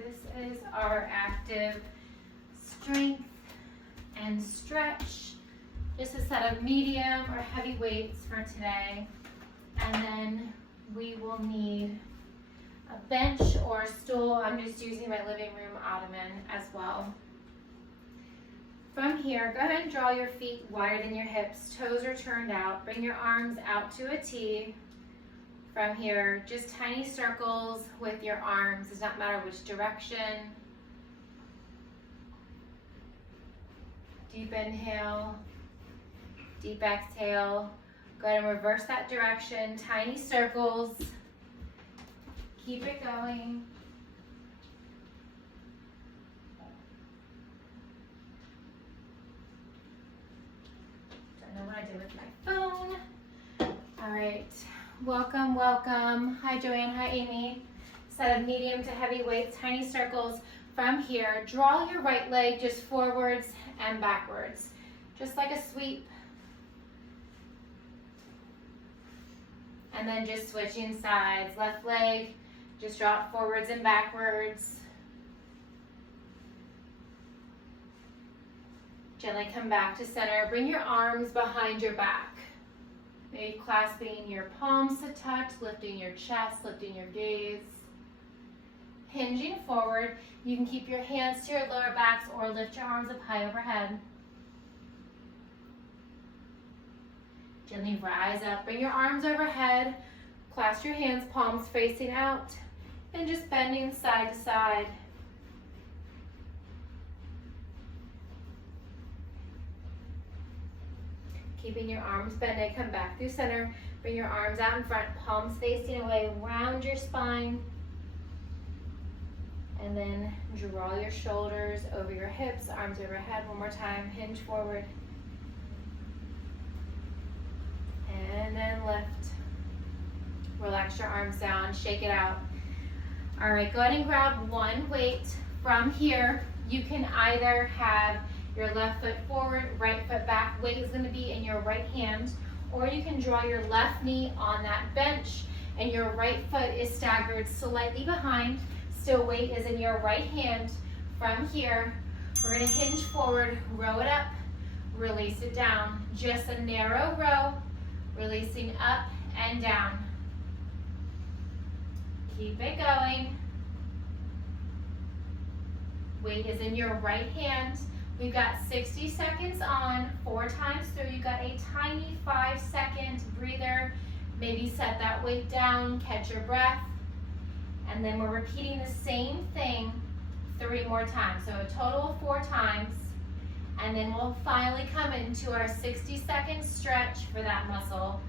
This is our active strength and stretch. Just a set of medium or heavy weights for today. And then we will need a bench or a stool. I'm just using my living room ottoman as well. From here, go ahead and draw your feet wider than your hips. Toes are turned out. Bring your arms out to a T. From here, just tiny circles with your arms. It does not matter which direction. Deep inhale, deep exhale. Go ahead and reverse that direction. Tiny circles. Keep it going. Don't know what I did with my phone. All right. Welcome, welcome. Hi, Joanne. Hi, Amy. Set of medium to heavy weights, tiny circles. From here, draw your right leg just forwards and backwards, just like a sweep. And then just switching sides. Left leg, just draw it forwards and backwards. Gently come back to center. Bring your arms behind your back. Maybe clasping your palms to touch, lifting your chest, lifting your gaze. Hinging forward. You can keep your hands to your lower backs or lift your arms up high overhead. Gently rise up. Bring your arms overhead. Clasp your hands, palms facing out. And just bending side to side. Keeping your arms bended, come back through center. Bring your arms out in front, palms facing away, round your spine. And then draw your shoulders over your hips, arms overhead. One more time, hinge forward. And then lift. Relax your arms down, shake it out. All right, go ahead and grab one weight. From here, you can either have your left foot forward, right foot back. Weight is going to be in your right hand, or you can draw your left knee on that bench and your right foot is staggered slightly behind. Still weight is in your right hand. From here, we're going to hinge forward, row it up, release it down. Just a narrow row, releasing up and down. Keep it going. Weight is in your right hand. We've got 60 seconds on, 4 times through. You got a tiny 5-second breather. Maybe set that weight down, catch your breath. And then we're repeating the same thing 3 more times. So a total of 4 times. And then we'll finally come into our 60-second stretch for that muscle.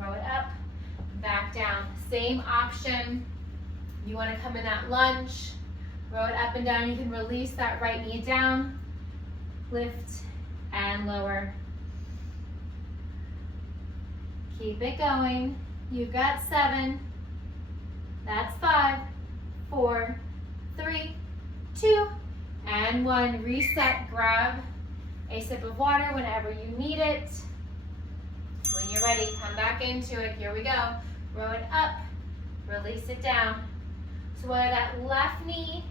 Row it up, back down. Same option. You want to come in that lunge. Row it up and down. You can release that right knee down. Lift and lower. Keep it going. You've got 7. That's 5, 4, 3, 2, and 1. Reset. Grab a sip of water whenever you need it. When you're ready, come back into it. Here we go. Row it up. Release it down. So whether that left knee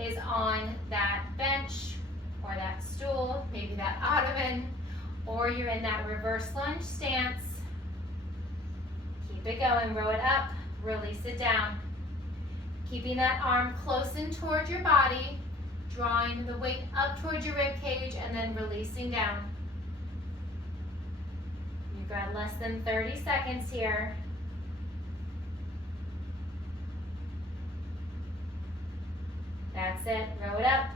is on that bench or that stool, maybe that ottoman, or you're in that reverse lunge stance, keep it going. Row it up, release it down. Keeping that arm close in towards your body, drawing the weight up towards your rib cage, and then releasing down. You've got less than 30 seconds here. That's it. Row it up.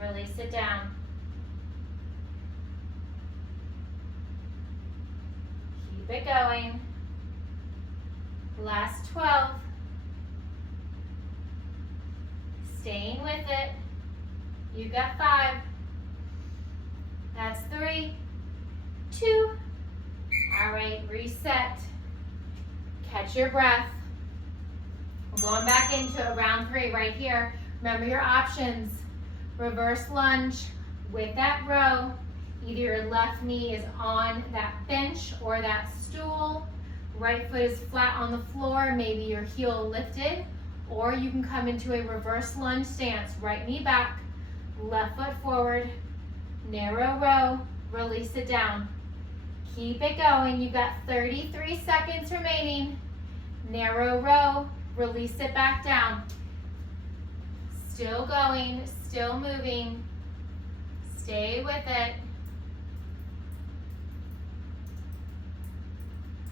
Release it down. Keep it going. Last 12. Staying with it. You've got 5. That's 3, 2. All right, reset. Catch your breath. We're going back into round 3 right here. Remember your options. Reverse lunge with that row. Either your left knee is on that bench or that stool. Right foot is flat on the floor, maybe your heel lifted, Or you can come into a reverse lunge stance. Right knee back, left foot forward, narrow row, release it down. Keep it going. You've got 33 seconds remaining. Narrow row, release it back down. Still going, still moving. Stay with it.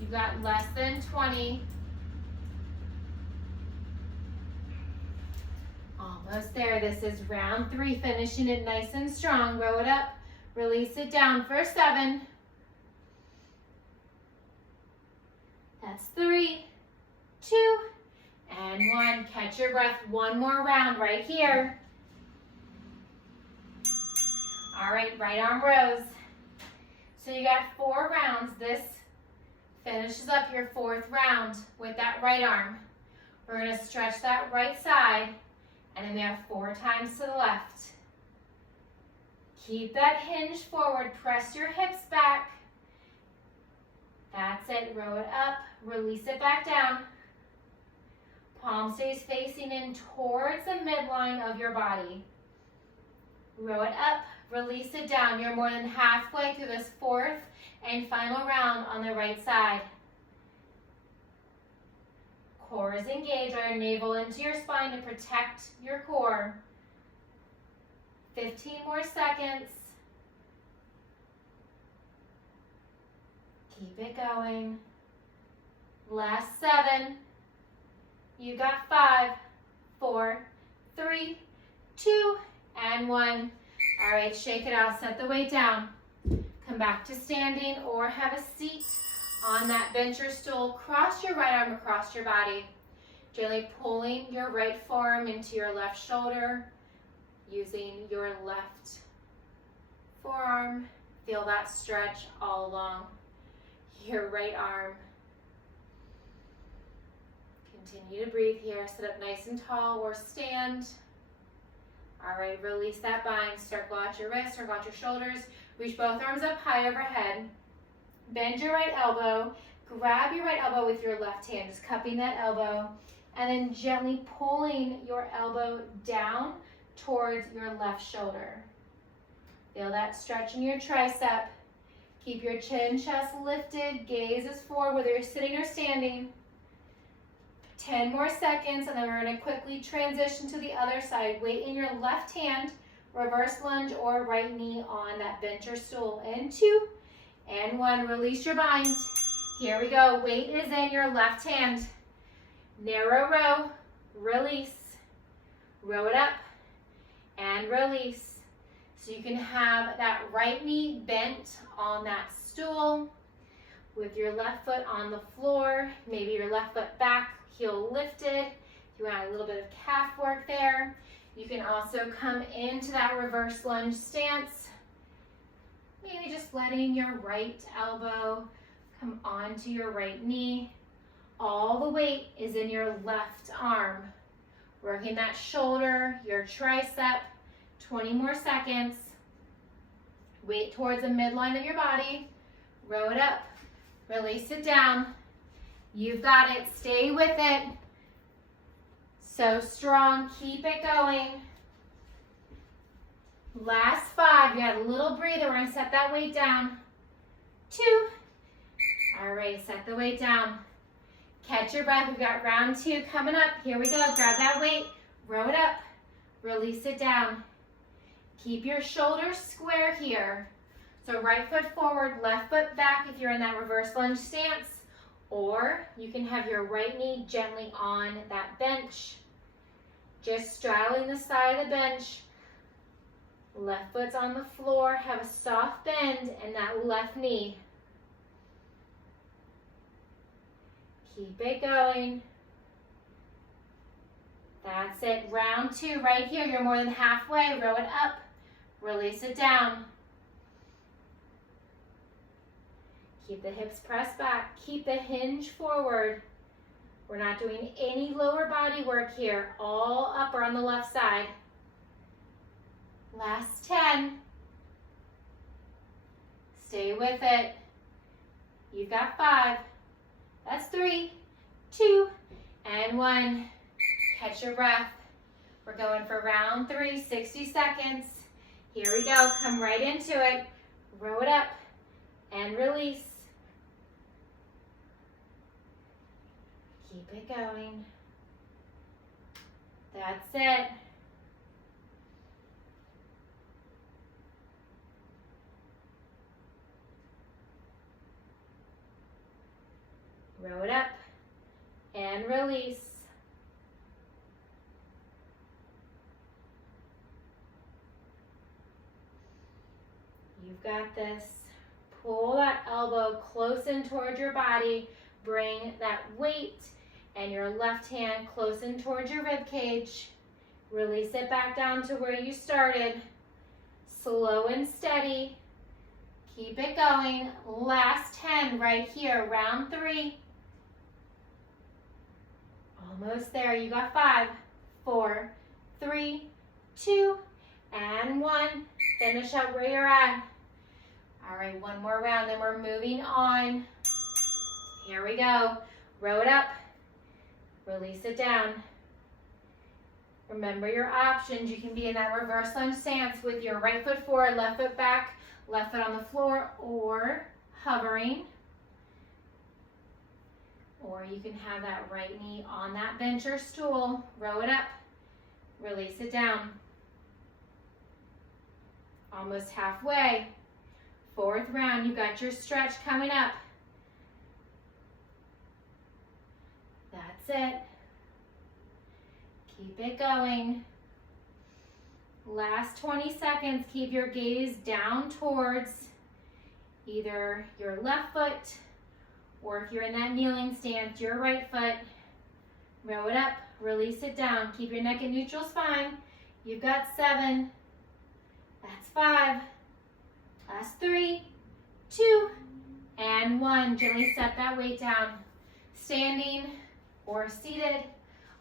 You've got less than 20. Almost there. This is round 3, finishing it nice and strong. Row it up, release it down for 7. That's 3, 2, and 1. Catch your breath. One more round right here. All right, right arm rows. So you got 4 rounds. This finishes up your 4th round with that right arm. We're going to stretch that right side, and then we have 4 times to the left. Keep that hinge forward. Press your hips back. That's it. Row it up. Release it back down. Palm stays facing in towards the midline of your body. Row it up. Release it down. You're more than halfway through this 4th and final round on the right side. Core is engaged. Draw your navel into your spine to protect your core. 15 more seconds. Keep it going. Last 7. You got 5, 4, 3, 2, and 1. All right, shake it out. Set the weight down. Come back to standing or have a seat on that bench or stool. Cross your right arm across your body. Gently pulling your right forearm into your left shoulder. Using your left forearm. Feel that stretch all along your right arm. Continue to breathe here. Sit up nice and tall or stand. All right, release that bind. Circle out your wrists, circle out your shoulders. Reach both arms up high overhead. Bend your right elbow. Grab your right elbow with your left hand, just cupping that elbow. And then gently pulling your elbow down towards your left shoulder. Feel that stretch in your tricep. Keep your chin, chest lifted. Gaze is forward, whether you're sitting or standing. 10 more seconds, and then we're going to quickly transition to the other side. Weight in your left hand, reverse lunge or right knee on that bench or stool. And 2, and 1. Release your bind. Here we go. Weight is in your left hand. Narrow row, release. Row it up and release. So you can have that right knee bent on that stool with your left foot on the floor, maybe your left foot back, heel lifted. If you want a little bit of calf work there. You can also come into that reverse lunge stance. Maybe just letting your right elbow come onto your right knee. All the weight is in your left arm. Working that shoulder, your tricep. 20 more seconds. Weight towards the midline of your body. Row it up. Release it down. You've got it. Stay with it. So strong. Keep it going. Last 5. You got a little breather. We're going to set that weight down. 2. All right. Set the weight down. Catch your breath. We've got round 2 coming up. Here we go. Grab that weight. Row it up. Release it down. Keep your shoulders square here. So right foot forward, left foot back if you're in that reverse lunge stance. Or you can have your right knee gently on that bench. Just straddling the side of the bench. Left foot's on the floor. Have a soft bend in that left knee. Keep it going. That's it. Round 2 right here. You're more than halfway. Row it up. Release it down. Keep the hips pressed back. Keep the hinge forward. We're not doing any lower body work here. All upper on the left side. Last 10. Stay with it. You've got 5. That's 3, 2, and 1. catch your breath. We're going for round 3, 60 seconds. Here we go, come right into it. Row it up and release. Keep it going. That's it. Row it up and release. You've got this. Pull that elbow close in towards your body. Bring that weight and your left hand close in towards your rib cage. Release it back down to where you started. Slow and steady. Keep it going. Last 10 right here, round 3. Almost there. You got 5, 4, 3, 2, and 1. Finish up where you're at. All right, one more round, then we're moving on. Here we go. Row it up. Release it down. Remember your options. You can be in that reverse lunge stance with your right foot forward, left foot back, left foot on the floor, or hovering. Or you can have that right knee on that bench or stool. Row it up. Release it down. Almost halfway. 4th round, you got your stretch coming up. That's it. Keep it going. Last 20 seconds, keep your gaze down towards either your left foot, or if you're in that kneeling stance, your right foot. Row it up, release it down. Keep your neck at neutral spine. You've got 7. That's 5. Last 3, 2, and 1. Gently set that weight down. Standing or seated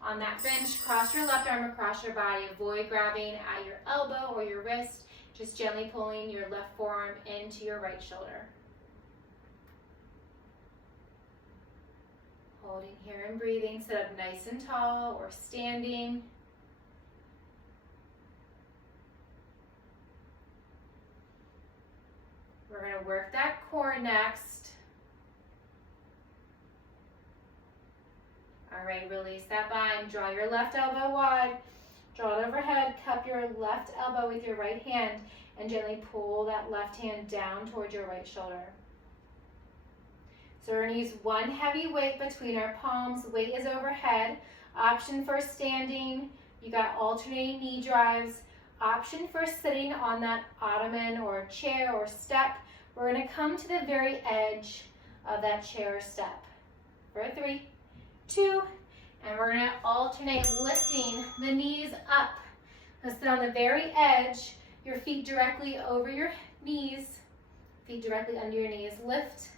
on that bench, cross your left arm across your body. Avoid grabbing at your elbow or your wrist. Just gently pulling your left forearm into your right shoulder. Holding here and breathing. Sit up nice and tall or standing. We're going to work that core next. All right, release that bind. Draw your left elbow wide. Draw it overhead. Cup your left elbow with your right hand and gently pull that left hand down towards your right shoulder. So we're going to use one heavy weight between our palms. Weight is overhead. Option for standing. You got alternating knee drives. Option for sitting on that ottoman or chair or step. We're going to come to the very edge of that chair or step. For 3, 2, and we're going to alternate lifting the knees up. Let's sit on the very edge, your feet directly over your knees, feet directly under your knees. Lift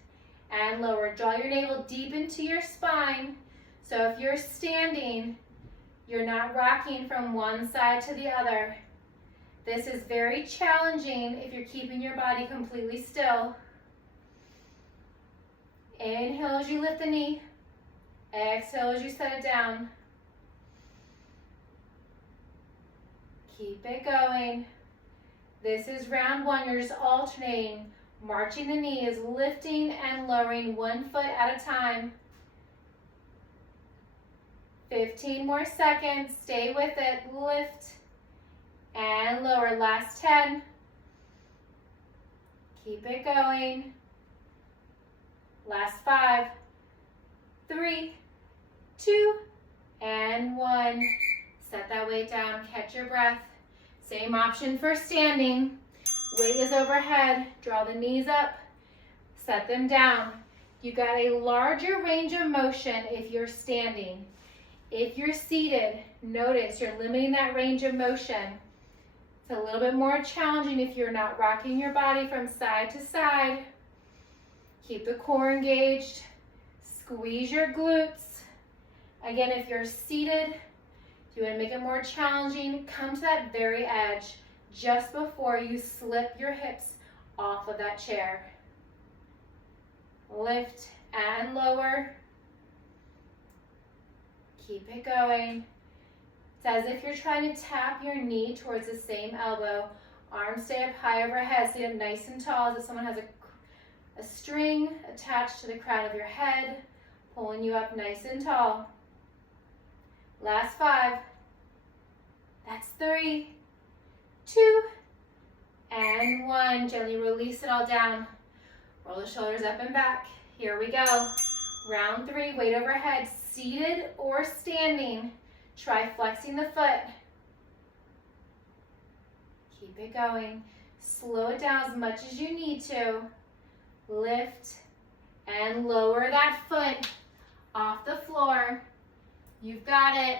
and lower. Draw your navel deep into your spine. So if you're standing, you're not rocking from one side to the other. This is very challenging if you're keeping your body completely still. Inhale as you lift the knee. Exhale as you set it down. Keep it going. This is round 1. You're just alternating. Marching the knee is lifting and lowering 1 foot at a time. 15 more seconds. Stay with it. Lift and lower. Last 10. Keep it going. Last 5, 3, 2, and 1. Set that weight down. Catch your breath. Same option for standing. Weight is overhead. Draw the knees up. Set them down. You got a larger range of motion if you're standing. If you're seated, notice you're limiting that range of motion. It's a little bit more challenging if you're not rocking your body from side to side. Keep the core engaged. Squeeze your glutes. Again, if you're seated, if you want to make it more challenging, come to that very edge just before you slip your hips off of that chair. Lift and lower. Keep it going. It's as if you're trying to tap your knee towards the same elbow. Arms stay up high overhead, sit up nice and tall as if someone has a string attached to the crown of your head, pulling you up nice and tall. Last 5. That's 3, 2, and 1. Gently release it all down. Roll the shoulders up and back. Here we go. Round 3, weight overhead, seated or standing. Try flexing the foot. Keep it going. Slow it down as much as you need to. Lift and lower that foot off the floor. You've got it.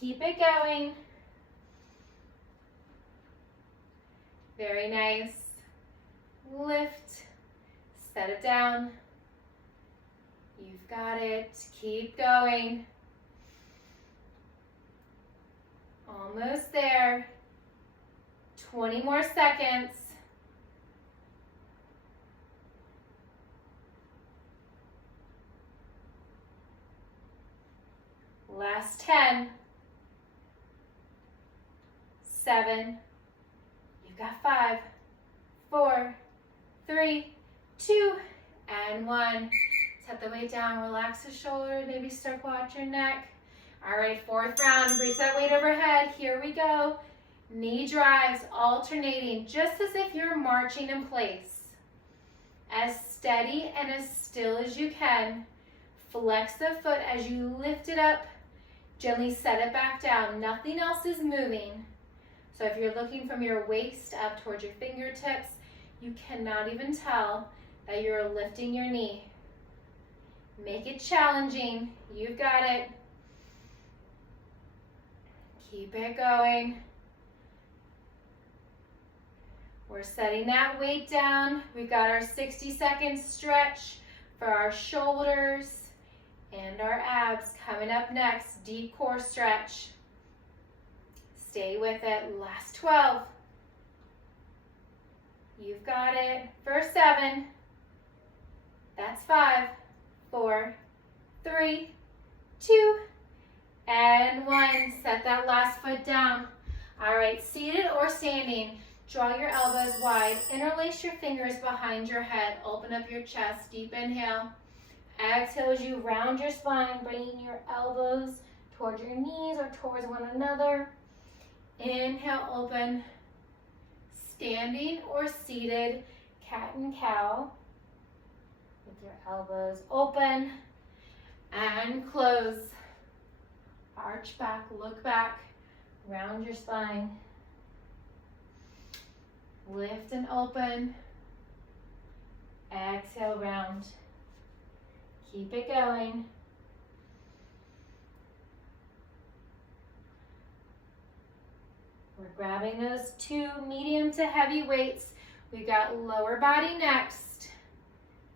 Keep it going. Very nice. Lift. Set it down. You've got it. Keep going. Almost there. 20 more seconds. Last 10. 7. You've got 5, 4, 3, 2, and 1. Set the weight down, relax the shoulders, maybe start watch your neck. All right, 4th round, reach that weight overhead. Here we go. Knee drives, alternating, just as if you're marching in place. As steady and as still as you can. Flex the foot as you lift it up. Gently set it back down. Nothing else is moving. So if you're looking from your waist up towards your fingertips, you cannot even tell that you're lifting your knee. Make it challenging. You've got it. Keep it going. We're setting that weight down. We've got our 60-second stretch for our shoulders and our abs. Coming up next, deep core stretch. Stay with it. Last 12. You've got it. First 7. That's 5, 4, 3, 2, and 1. Set that last foot down. All right, seated or standing. Draw your elbows wide. Interlace your fingers behind your head. Open up your chest. Deep inhale. Exhale as you round your spine, bringing your elbows towards your knees or towards one another. Inhale, open. Standing or seated, cat and cow. With your elbows open and close. Arch back, look back, round your spine. Lift and open. Exhale, round. Keep it going. We're grabbing those 2 medium to heavy weights. We've got lower body next.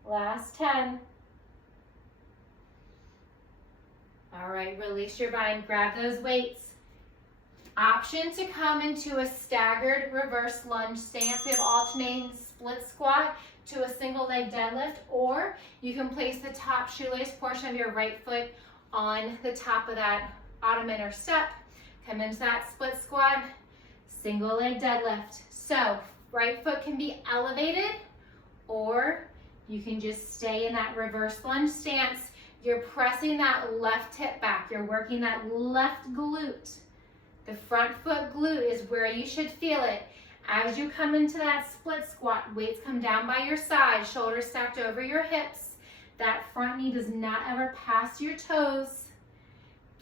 Last 10. All right, release your bind, grab those weights. Option to come into a staggered reverse lunge stance. We have alternating split squat to a single leg deadlift, or you can place the top shoelace portion of your right foot on the top of that ottoman or step. Come into that split squat, single leg deadlift. So right foot can be elevated, or you can just stay in that reverse lunge stance. You're pressing that left hip back. You're working that left glute. The front foot glute is where you should feel it. As you come into that split squat, weights come down by your side, shoulders stacked over your hips. That front knee does not ever pass your toes.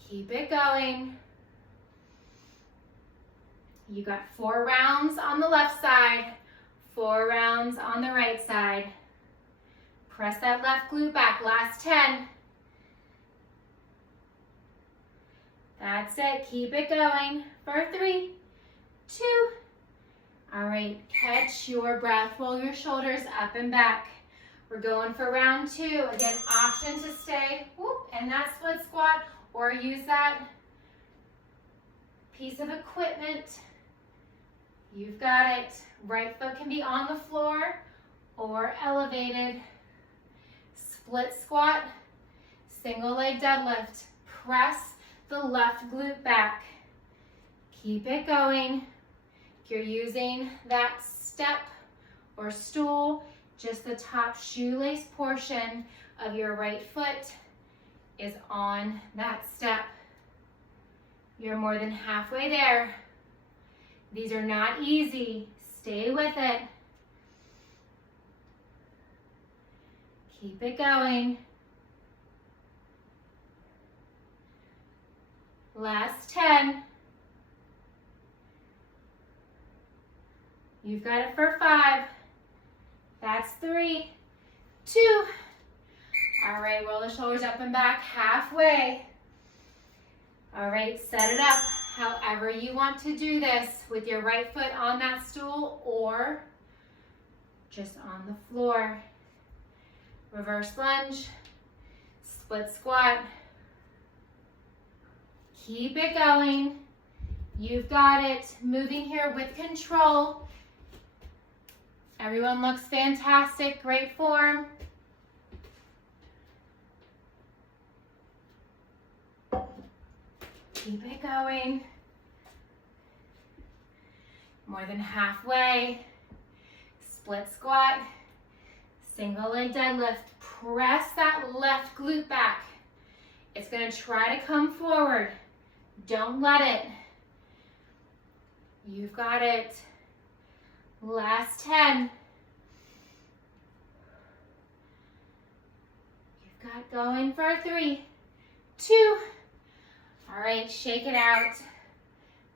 Keep it going. You got 4 rounds on the left side, 4 rounds on the right side. Press that left glute back. Last 10. That's it. Keep it going for 3, 2. All right, catch your breath. Roll your shoulders up and back. We're going for round 2. Again, option to stay in that split squat or use that piece of equipment. You've got it. Right foot can be on the floor or elevated. Split squat, single leg deadlift. Press the left glute back. Keep it going. If you're using that step or stool, just the top shoelace portion of your right foot is on that step. You're more than halfway there. These are not easy. Stay with it. Keep it going. Last 10. You've got it for 5. That's 3, 2. All right, roll the shoulders up and back halfway. All right, set it up however you want to do this, with your right foot on that stool or just on the floor. Reverse lunge, split squat. Keep it going. You've got it. Moving here with control. Everyone looks fantastic. Great form. Keep it going. More than halfway. Split squat. Single leg deadlift. Press that left glute back. It's going to try to come forward. Don't let it. You've got it. Last 10. You've got going for 3, 2. All right, shake it out.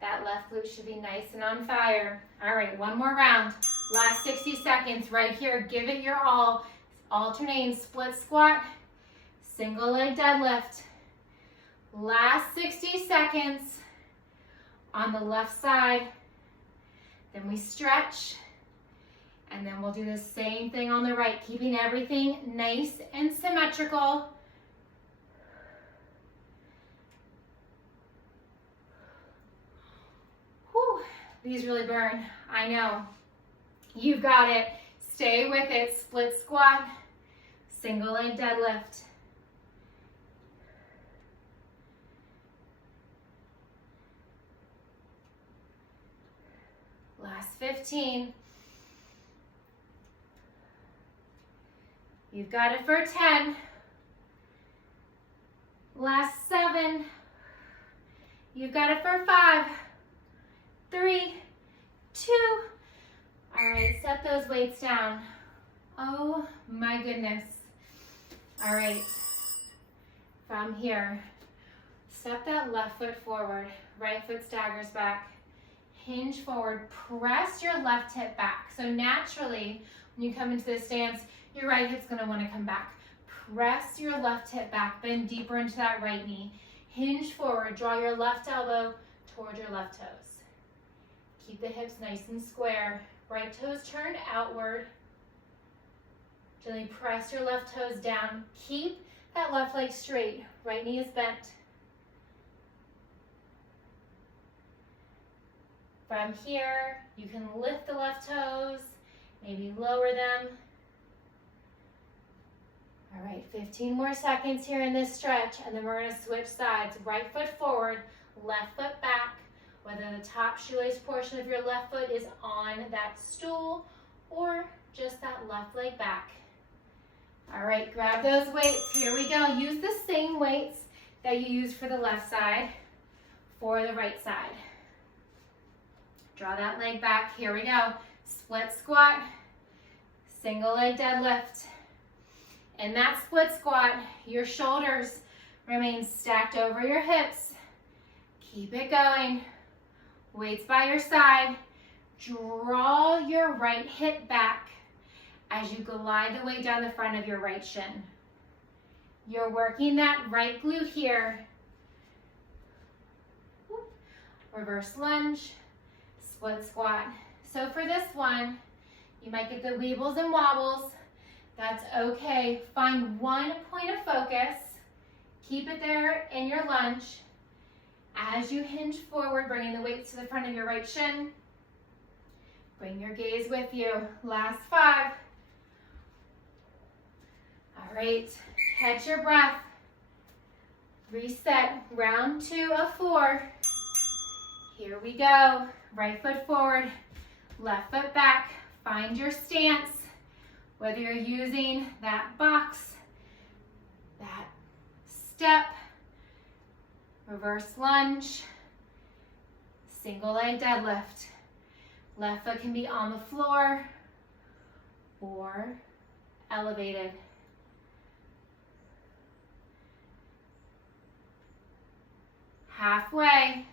That left glute should be nice and on fire. All right, one more round. Last 60 seconds right here. Give it your all. Alternating split squat, single leg deadlift. Last 60 seconds on the left side. Then we stretch, and then we'll do the same thing on the right, keeping everything nice and symmetrical. Whew, these really burn, I know. You've got it. Stay with it. Split squat, single leg deadlift. Last 15. You've got it for 10. Last 7. You've got it for 5, 3, 2. All right, set those weights down. Oh my goodness. All right, from here, step that left foot forward, right foot staggers back. Hinge forward, press your left hip back. So naturally, when you come into this stance, your right hip's gonna wanna come back. Press your left hip back, bend deeper into that right knee. Hinge forward, draw your left elbow toward your left toes. Keep the hips nice and square. Right toes turned outward. Gently press your left toes down. Keep that left leg straight. Right knee is bent. From here, you can lift the left toes, maybe lower them. All right, 15 more seconds here in this stretch, and then we're gonna switch sides. Right foot forward, left foot back, whether the top shoelace portion of your left foot is on that stool or just that left leg back. All right, grab those weights. Here we go. Use the same weights that you used for the left side for the right side. Draw that leg back. Here we go. Split squat, single leg deadlift. In that split squat, your shoulders remain stacked over your hips. Keep it going. Weights by your side. Draw your right hip back as you glide the weight down the front of your right shin. You're working that right glute here. Reverse lunge. Split squat. So for this one, you might get the weebles and wobbles. That's okay. Find one point of focus. Keep it there in your lunge. As you hinge forward, bringing the weights to the front of your right shin. Bring your gaze with you. Last 5. All right, catch your breath. Reset, round 2 of 4. Here we go. Right foot forward, left foot back. Find your stance, whether you're using that box, that step, reverse lunge, single leg deadlift. Left foot can be on the floor or elevated. Halfway.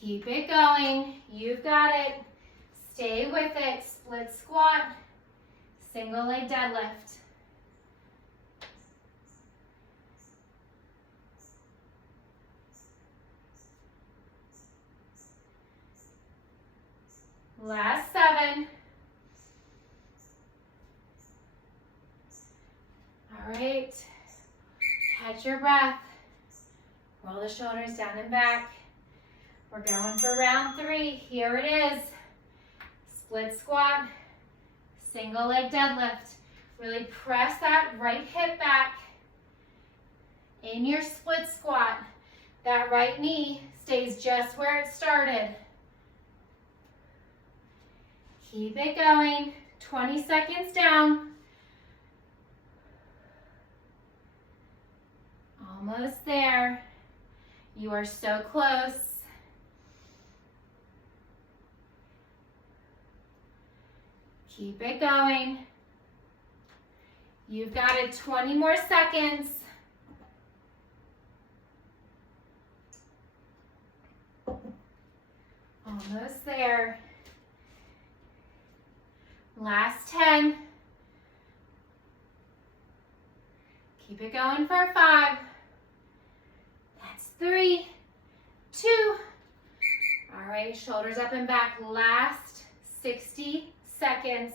Keep it going. You've got it. Stay with it. Split squat, single leg deadlift. Last 7. All right. Catch your breath. Roll the shoulders down and back. We're going for round 3. Here it is. Split squat, single leg deadlift. Really press that right hip back. In your split squat, that right knee stays just where it started. Keep it going. 20 seconds down. Almost there. You are so close. Keep it going. You've got it. 20 more seconds. Almost there. Last 10. Keep it going for 5. That's 3, 2. All right, shoulders up and back. Last 60 seconds.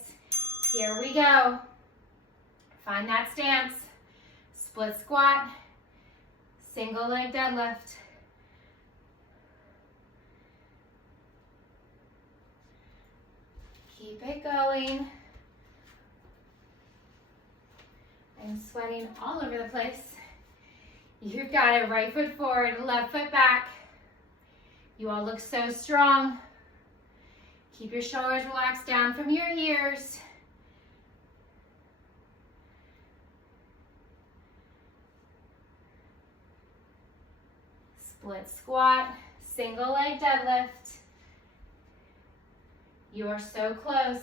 Here we go. Find that stance. Split squat, single leg deadlift. Keep it going. I'm sweating all over the place. You've got it. Right foot forward, left foot back. You all look so strong. Keep your shoulders relaxed down from your ears. Split squat, single leg deadlift. You are so close.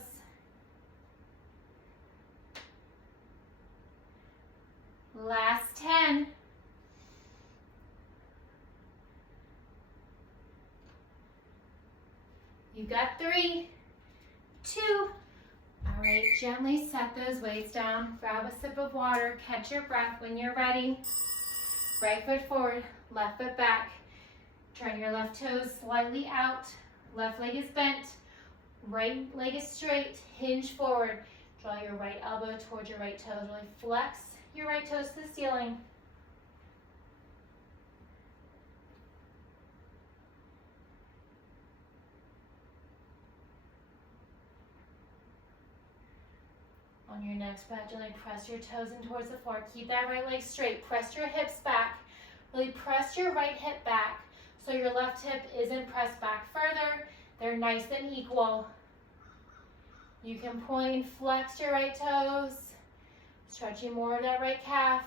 Last 10. You've got 3, 2. All right, gently set those weights down. Grab a sip of water, catch your breath when you're ready. Right foot forward, left foot back. Turn your left toes slightly out. Left leg is bent. Right leg is straight. Hinge forward. Draw your right elbow towards your right toes. Really flex your right toes to the ceiling. On your next breath, gently press your toes in towards the floor. Keep that right leg straight. Press your hips back. Really press your right hip back so your left hip isn't pressed back further. They're nice and equal. You can point and flex your right toes, stretching more of that right calf.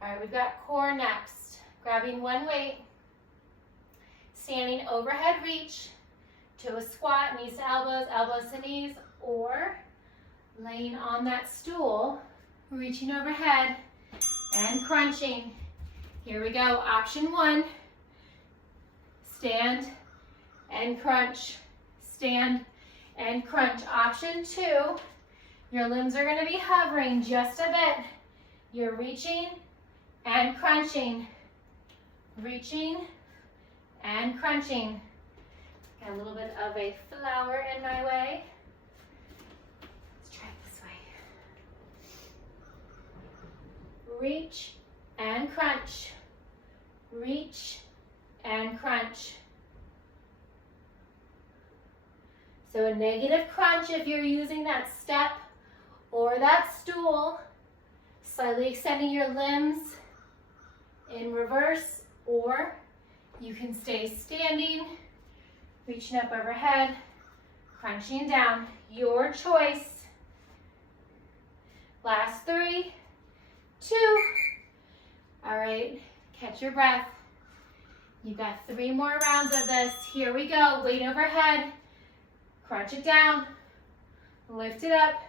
All right, we've got core next. Grabbing one weight, standing overhead reach to a squat, knees to elbows, elbows to knees, or laying on that stool, reaching overhead and crunching. Here we go. Option 1, stand and crunch, stand and crunch. Option 2, your limbs are going to be hovering just a bit. You're reaching and crunching, reaching and crunching. Got a little bit of a flower in my way. Let's try it this way. Reach and crunch, reach and crunch. So a negative crunch if you're using that step or that stool, slightly extending your limbs in reverse, or you can stay standing, reaching up overhead, crunching down. Your choice. Last 3, 2. All right, catch your breath. You've got 3 more rounds of this. Here we go. Weight overhead. Crunch it down. Lift it up.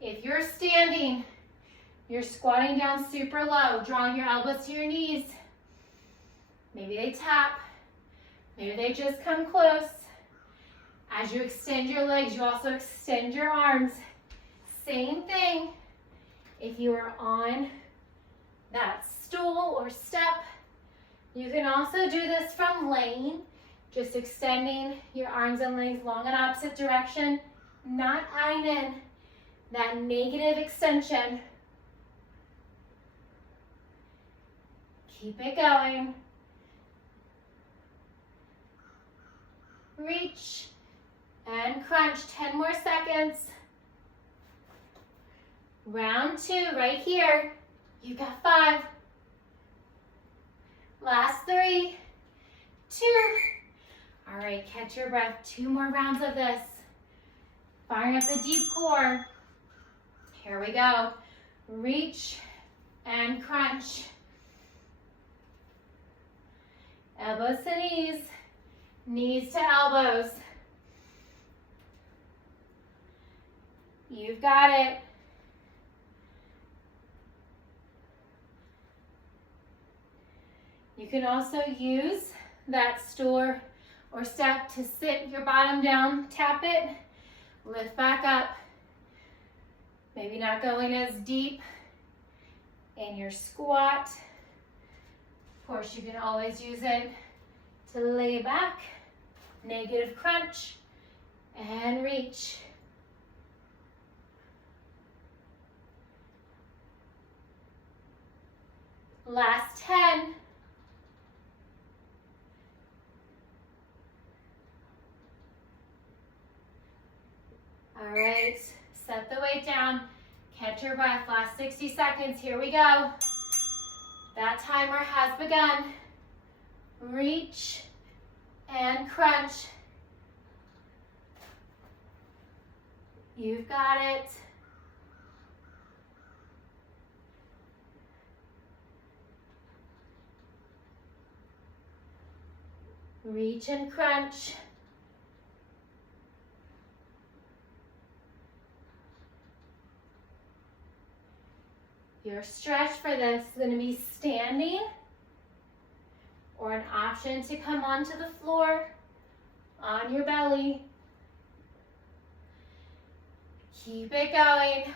If you're standing, you're squatting down super low, drawing your elbows to your knees. Maybe they tap. Maybe they just come close. As you extend your legs, you also extend your arms. Same thing. If you are on that stool or step, you can also do this from laying, just extending your arms and legs long in opposite direction, not adding in that negative extension. Keep it going. Reach and crunch. 10 more seconds. Round 2 right here. You got 5. Last 3, 2. All right, catch your breath. 2 more rounds of this. Firing up the deep core. Here we go. Reach and crunch. Elbows to knees, knees to elbows. You've got it. You can also use that stool or step to sit your bottom down, tap it, lift back up. Maybe not going as deep in your squat. Of course, you can always use it to lay back, negative crunch, and reach. Last 10. All right, set the weight down, catch your breath, last 60 seconds, here we go. That timer has begun. Reach and crunch. You've got it. Reach and crunch. Your stretch for this is going to be standing, or an option to come onto the floor on your belly. Keep it going.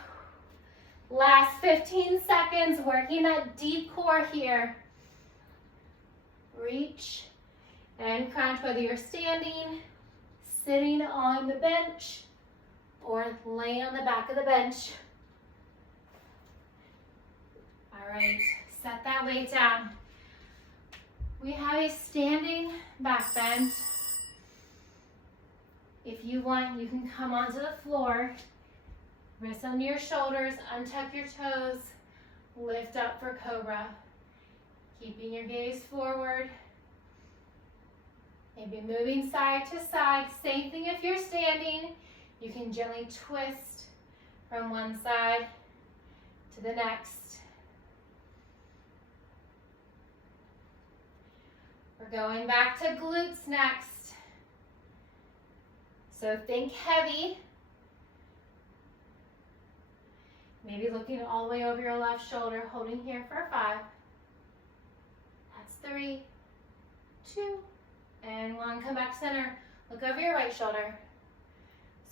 Last 15 seconds, working that deep core here. Reach and crunch, whether you're standing, sitting on the bench, or laying on the back of the bench. All right, set that weight down. We have a standing back bend. If you want, you can come onto the floor, wrists under your shoulders, untuck your toes, lift up for cobra. Keeping your gaze forward. Maybe moving side to side. Same thing if you're standing. You can gently twist from one side to the next. We're going back to glutes next. So think heavy. Maybe looking all the way over your left shoulder, holding here for 5. That's 3, 2, and 1. Come back center. Look over your right shoulder.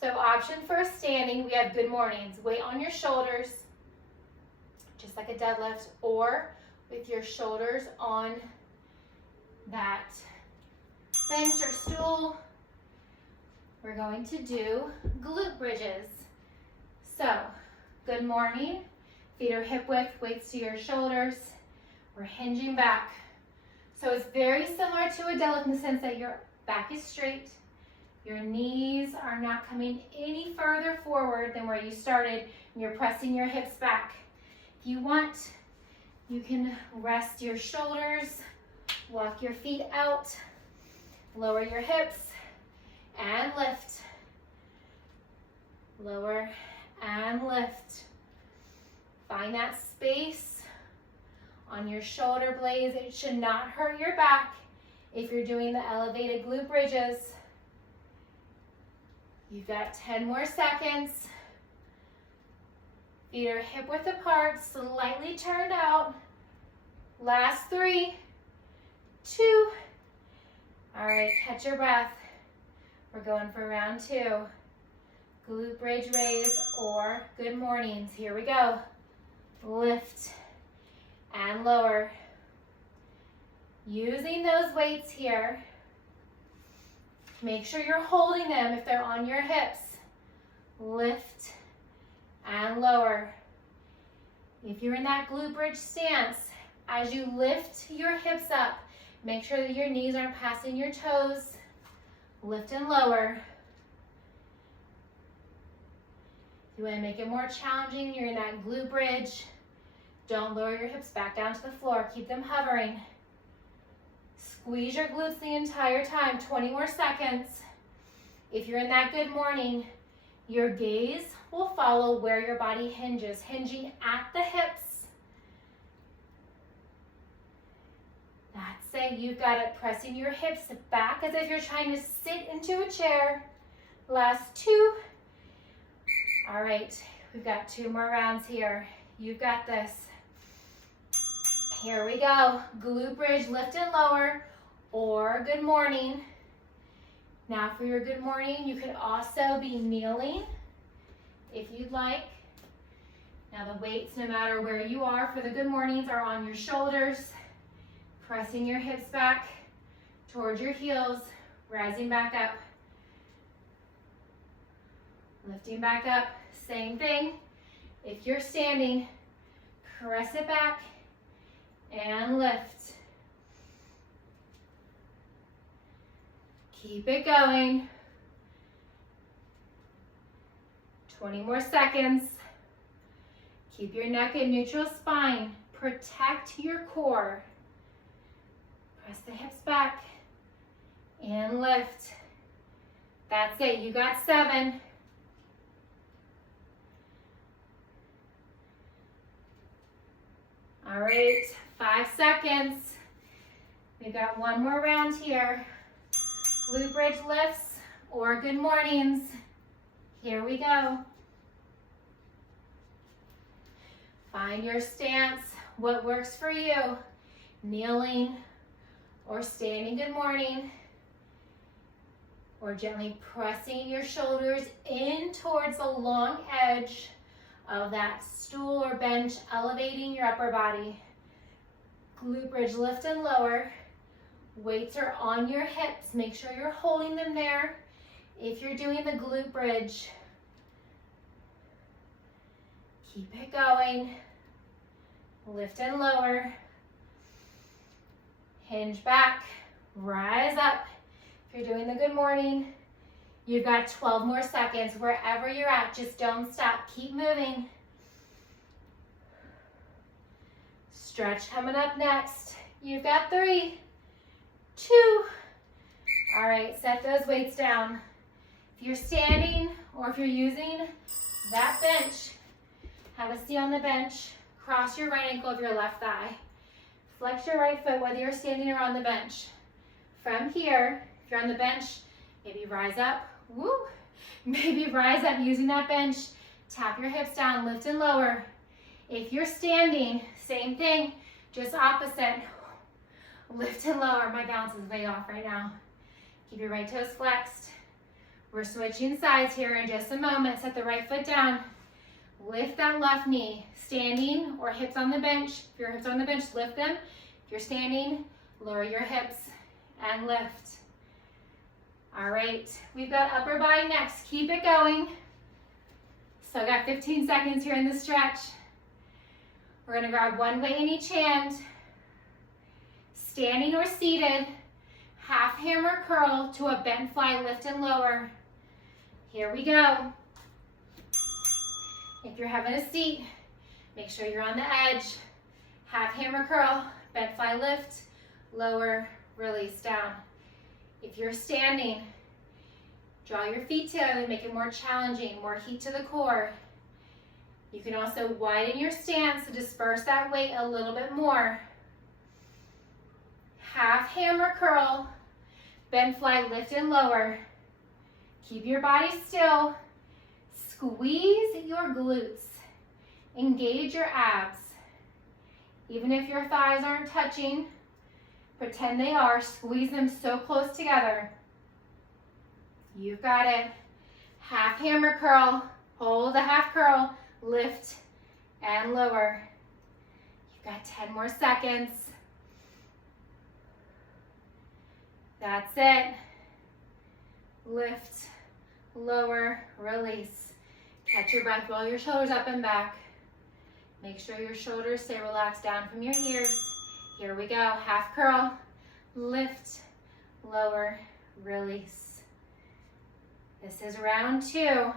So option for standing, we have good mornings. Weight on your shoulders, just like a deadlift, or with your shoulders on that bench or stool. We're going to do glute bridges. So, good morning. Feet are hip width, weights to your shoulders. We're hinging back. So it's very similar to a deadlift in the sense that your back is straight. Your knees are not coming any further forward than where you started, You're pressing your hips back. If you want, you can rest your shoulders, walk your feet out, lower your hips, and lift. Lower and lift. Find that space on your shoulder blades. It should not hurt your back if you're doing the elevated glute bridges. You've got 10 more seconds. Feet are hip width apart, slightly turned out. Last 3, 2. All right, catch your breath. We're going for round 2. Glute bridge raise or good mornings. Here we go. Lift and lower. Using those weights here. Make sure you're holding them if they're on your hips. Lift and lower. If you're in that glute bridge stance, as you lift your hips up, make sure that your knees aren't passing your toes. Lift and lower. You want to make it more challenging, you're in that glute bridge. Don't lower your hips back down to the floor. Keep them hovering. Squeeze your glutes the entire time. 20 more seconds. If you're in that good morning, your gaze will follow where your body hinges, hinging at the hips. That's it. You've got it. Pressing your hips back as if you're trying to sit into a chair. Last 2. All right, we've got 2 more rounds here. You've got this. Here we go. Glute bridge, lift and lower, or good morning. Now for your good morning, you could also be kneeling if you'd like. Now the weights, no matter where you are for the good mornings, are on your shoulders. Pressing your hips back towards your heels, rising back up. Lifting back up, same thing. If you're standing, press it back and lift. Keep it going. 20 more seconds. Keep your neck in neutral spine. Protect your core. Press the hips back and lift. That's it, you got 7. All right, 5 seconds. We've got 1 more round here. Glute bridge lifts or good mornings. Here we go. Find your stance, what works for you. Kneeling or standing good morning. Or gently pressing your shoulders in towards the long edge of that stool or bench, elevating your upper body. Glute bridge lift and lower. Weights are on your hips. Make sure you're holding them there if you're doing the glute bridge. Keep it going. Lift and lower. Hinge back. Rise up. If you're doing the good morning, you've got 12 more seconds. Wherever you're at, just don't stop. Keep moving. Stretch coming up next. You've got 3, 2. All right, set those weights down. If you're standing or if you're using that bench, have a seat on the bench. Cross your right ankle of your left thigh. Flex your right foot whether you're standing or on the bench. From here, if you're on the bench, maybe rise up. Woo! Maybe rise up using that bench. Tap your hips down, lift and lower. If you're standing, same thing, just opposite. Lift and lower. My balance is way off right now. Keep your right toes flexed. We're switching sides here in just a moment. Set the right foot down. Lift that left knee. Standing or hips on the bench. If your hips are on the bench, lift them. If you're standing, lower your hips and lift. All right, we've got upper body next. Keep it going. So I got 15 seconds here in the stretch. We're gonna grab one weight in each hand. Standing or seated, half hammer curl to a bent fly lift and lower. Here we go. If you're having a seat, make sure you're on the edge. Half hammer curl, bent fly lift, lower, release down. If you're standing, draw your feet together, make it more challenging, more heat to the core. You can also widen your stance to disperse that weight a little bit more. Half hammer curl, bent fly lift and lower. Keep your body still. Squeeze your glutes. Engage your abs. Even if your thighs aren't touching, pretend they are. Squeeze them so close together. You've got it. Half hammer curl. Hold the half curl. Lift and lower. You've got 10 more seconds. That's it. Lift, lower, release. Catch your breath, roll your shoulders up and back. Make sure your shoulders stay relaxed down from your ears. Here we go, half curl, lift, lower, release. This is round 2.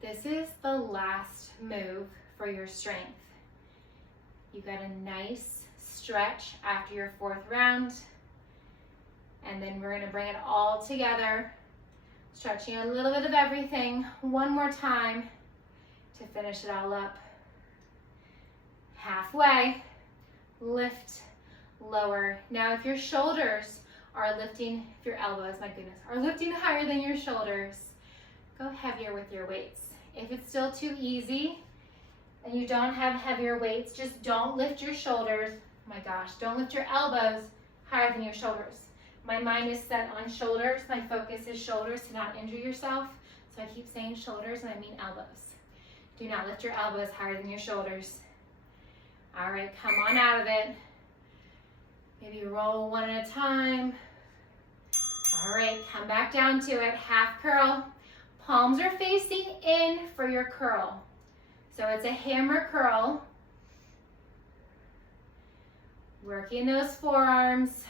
This is the last move for your strength. You got a nice stretch after your 4th round. And then we're gonna bring it all together, stretching a little bit of everything one more time to finish it all up. Halfway, lift, lower. Now if your shoulders are lifting, if your elbows, my goodness, are lifting higher than your shoulders, go heavier with your weights. If it's still too easy and you don't have heavier weights, just don't lift your shoulders. My gosh, don't lift your elbows higher than your shoulders. My mind is set on shoulders. My focus is shoulders to not injure yourself. So I keep saying shoulders and I mean elbows. Do not lift your elbows higher than your shoulders. All right, come on out of it. Maybe roll one at a time. All right, come back down to it. Half curl. Palms are facing in for your curl. So it's a hammer curl. Working those forearms.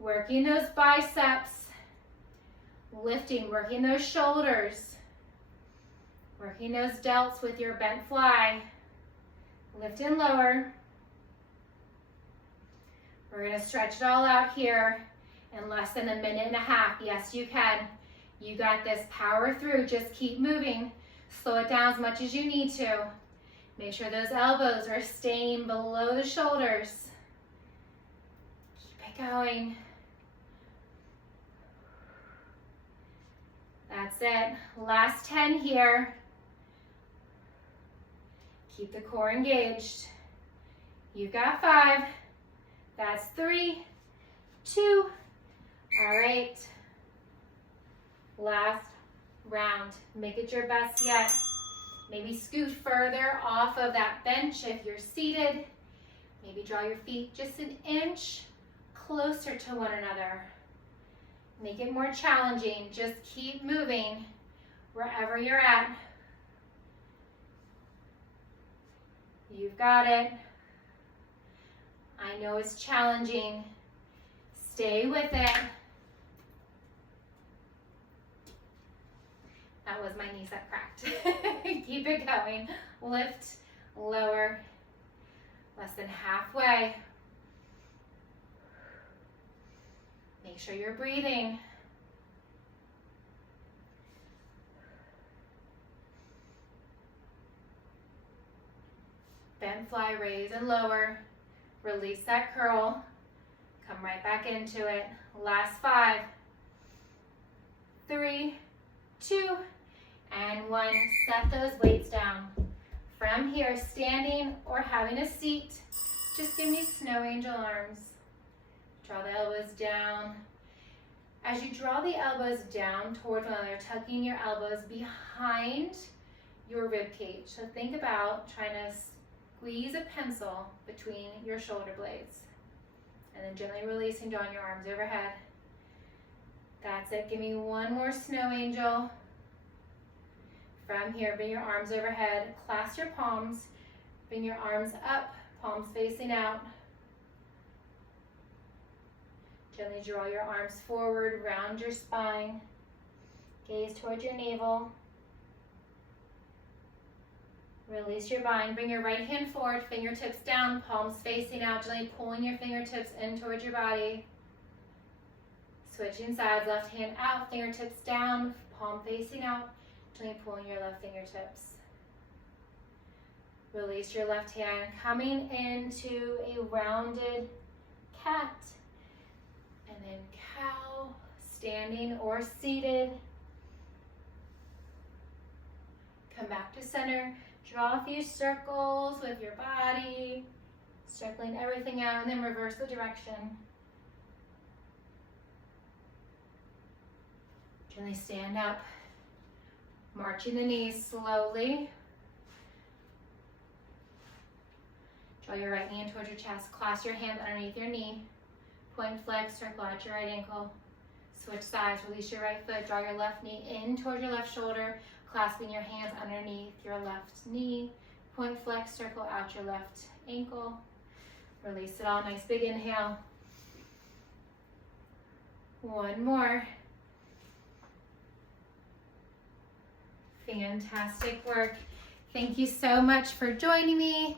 Working those biceps, lifting, working those shoulders, working those delts with your bent fly. Lift and lower. We're gonna stretch it all out here in less than a minute and a half. Yes, you can. You got this, power through, just keep moving. Slow it down as much as you need to. Make sure those elbows are staying below the shoulders. Keep it going. That's it. Last 10 here. Keep the core engaged. You've got 5. That's 3, 2. All right. Last round. Make it your best yet. Maybe scoot further off of that bench if you're seated. Maybe draw your feet just an inch closer to one another. Make it more challenging. Just keep moving wherever you're at. You've got it. I know it's challenging. Stay with it. That was my knee that cracked. Keep it going. Lift, lower, less than halfway. Make sure you're breathing. Bend, fly, raise and lower. Release that curl. Come right back into it. Last 5, 3, 2, and 1. Set those weights down. From here, standing or having a seat, just give me snow angel arms. Draw the elbows down. As you draw the elbows down towards one another, tucking your elbows behind your rib cage. So think about trying to squeeze a pencil between your shoulder blades. And then gently releasing, drawing your arms overhead. That's it. Give me one more snow angel. From here, bring your arms overhead. Clasp your palms. Bring your arms up, palms facing out. Gently draw your arms forward, round your spine. Gaze towards your navel. Release your bind. Bring your right hand forward, fingertips down, palms facing out, gently pulling your fingertips in towards your body. Switching sides, left hand out, fingertips down, palm facing out, gently pulling your left fingertips. Release your left hand, coming into a rounded cat. And then cow, standing or seated. Come back to center. Draw a few circles with your body, circling everything out, and then reverse the direction. Gently stand up, marching the knees slowly. Draw your right hand towards your chest, clasp your hands underneath your knee, point flex, circle out your right ankle. Switch sides, release your right foot, draw your left knee in towards your left shoulder, clasping your hands underneath your left knee, point flex, circle out your left ankle. Release it all, nice big inhale. One more. Fantastic work. Thank you so much for joining me.